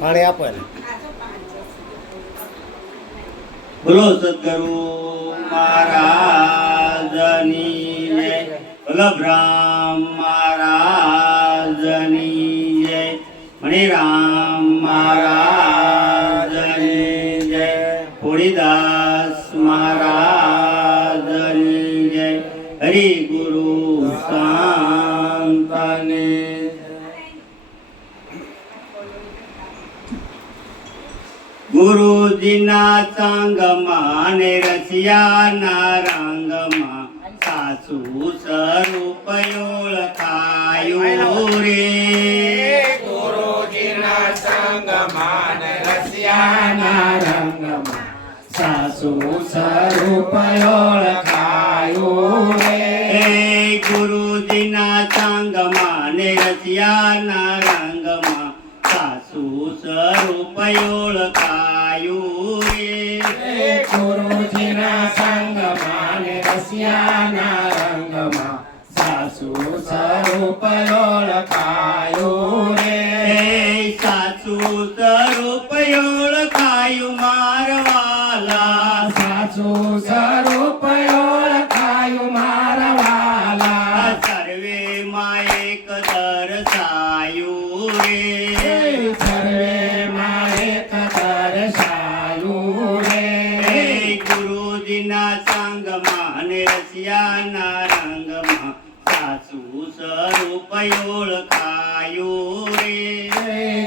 પાણી આપે ને. બોલો સદગુરુ મહારાજની જય. બોલો બ્રહ્મ મહારાજની જય. મણિરામ મહારાજની જય. હોળીદાસ મહારાજની જય. હરિ ગુરુ સંતની ગુરુજીના સંગમાં ને રસિયાના રંગમાં સાસુ સ્વરૂપ ઓળખાયું રે. ગુરુજીના સંગમાં ને રસિયાના રંગમાં સાસુ સ્વરૂપ ઓળખાયું રે. ગુરુજીના સંગમાં ને રસિયાના રંગમાં સાસુ સ્વરૂપ ઓળખાયું રે. ગુરુજીના સંગમાં ને રસિયાના રંગમાં સાસુ સ્વરૂપ ઓળખાયું રે. સાસુ સ્વરૂપ ઓળખાયું મારવાલા. સાસુ સ્વરૂપ ઓળખાયું મારા વાલા. સર્વે માં એક દર્શાયું રે. સર્વેમાં એક દર્શાયું રે. ગુરુજીના સંગમાં ને રસિયાના રંગમાં સાસુ સ્વરૂપ ઓળખાયું રે.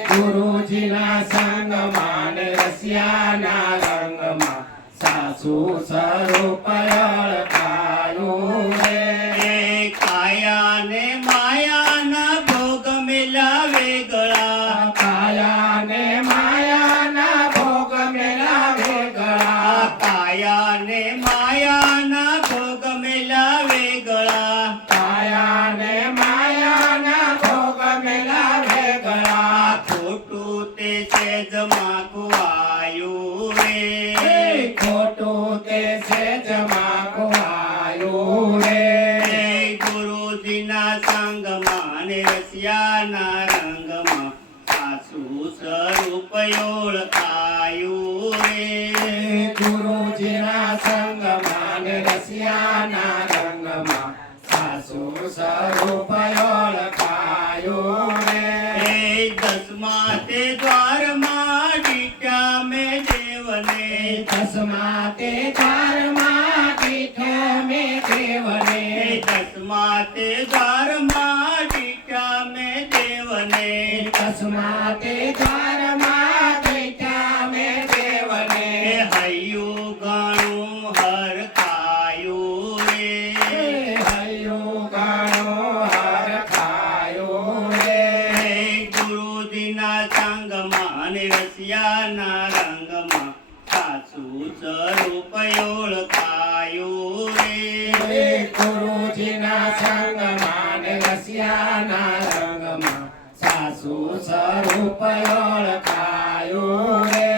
ગુરુજીના સંગમાં ને રસિયાના રંગમાં સાસુ સ્વરૂપ ઓળખાયું રે. કાયા ને માયાના ભોગ મિલાવે ગળા. કાયા ને માયાના ભોગ મેળાવે ગળા. કાયા ને માયાના ભોગ મિલાવે ગળા. કાયા ને માયાના ભોગ મેળાવે ગળા. ખોટું તે સેજ માગવાયું રે. ખોટું તે સેજ માગવાયું રે. ગુરુજીના સંગમાં ને રસિયાના રંગમાં સાસુ સ્વરૂપ ઓળખાયું રે. ગુરુજીના સંગમાં ને રસિયાના રંગમાં સાસુ સ્વરૂપ ઓળખાયું રે. દસમા તે દ્વારમાં ડીઠા મેં દેવને. દસમા તે દ્વારમાં દીઠા મેં દેવને. દસમા તે દ્વારમાં ડીઠા મેં દેવને. દસમા તે દ્વારમાં દીઠા મેં દેવને. હૈયું ઘણું હરખાયું રે. હૈયું ઘણું હરખાયું રે. ગુરુજીના સંગમાં ને રસિયાના રંગમાં સાસુ સ્વરૂપ ઓળખાયું રે. ગુરુજીના સંગમાં ને રસિયાના રંગમાં સાસુ સ્વરૂપ ઓળખાયું રે.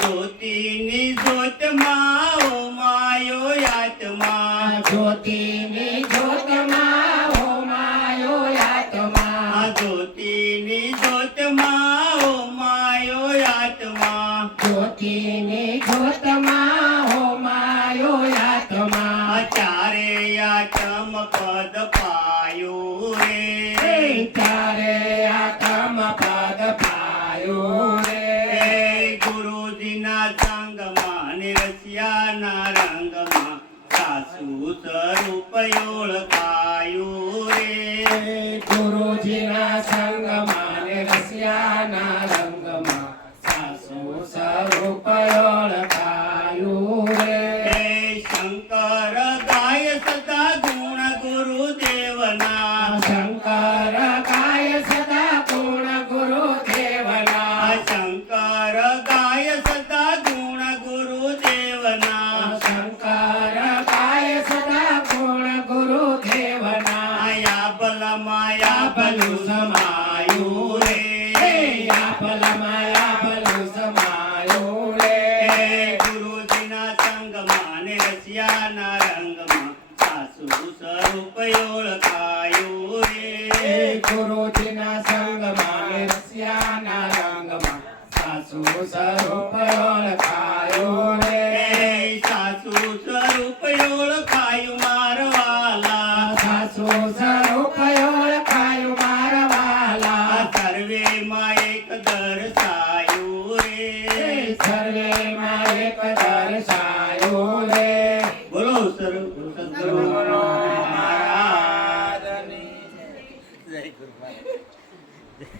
જ્યોતિની જ્યોતમાં ઓ માયો આત્મા. જ્યોતિની જ્યોતમાં હોમાયો આત્મા. જ્યોતિની જ્યોતમાં ઓ માયો આત્મા. જ્યોતિની જ્યોતમાં હોમાયો આત્મા. ચારે આત્મ પદ પાયું રે. ચારે આત્મ પદ પાયું રે. ગુરુજીના સંગમાં ને રસિયાના રંગમાં સાસુ સ્વરૂપ ઓળખાયું રે. ગુરુજીના સંગમાં ને રસિયાના રંગમાં સાસુ સ્વરૂપ ઓળખાયું રે. શંકર ગાય સદા ગુણ ગુરુદેવના. શંકર ગાય સદા ગુણ ગુરુદેવના. શંકર ગાય સદા ગુણ ગુરુદેવના. શંકર ગાય સદા ગુણ ગુરુદેવના. માયા બલ માયા બલુ સમાયું રે. આપલ માયા ભલું સમાયું રે. ગુરુજીના સંગમાં ને રસિયાના રંગમાં સાસુ સ્વરૂપ ઓળખાયું રે. ગુરુજીના સંગમાં ને રસિયાના રંગમાં સાસુ સ્વરૂપ ઓળખાયું રે એ સાસુ સ્વરૂપ ઓળખાયું મારવાલા સાસુ સ્વરૂપ ઓળખાયું મારા વાલા સર્વેમાં એક દર્શાયું રે સર્વેમાં એક દર્શાયું રે બોલો સર્વ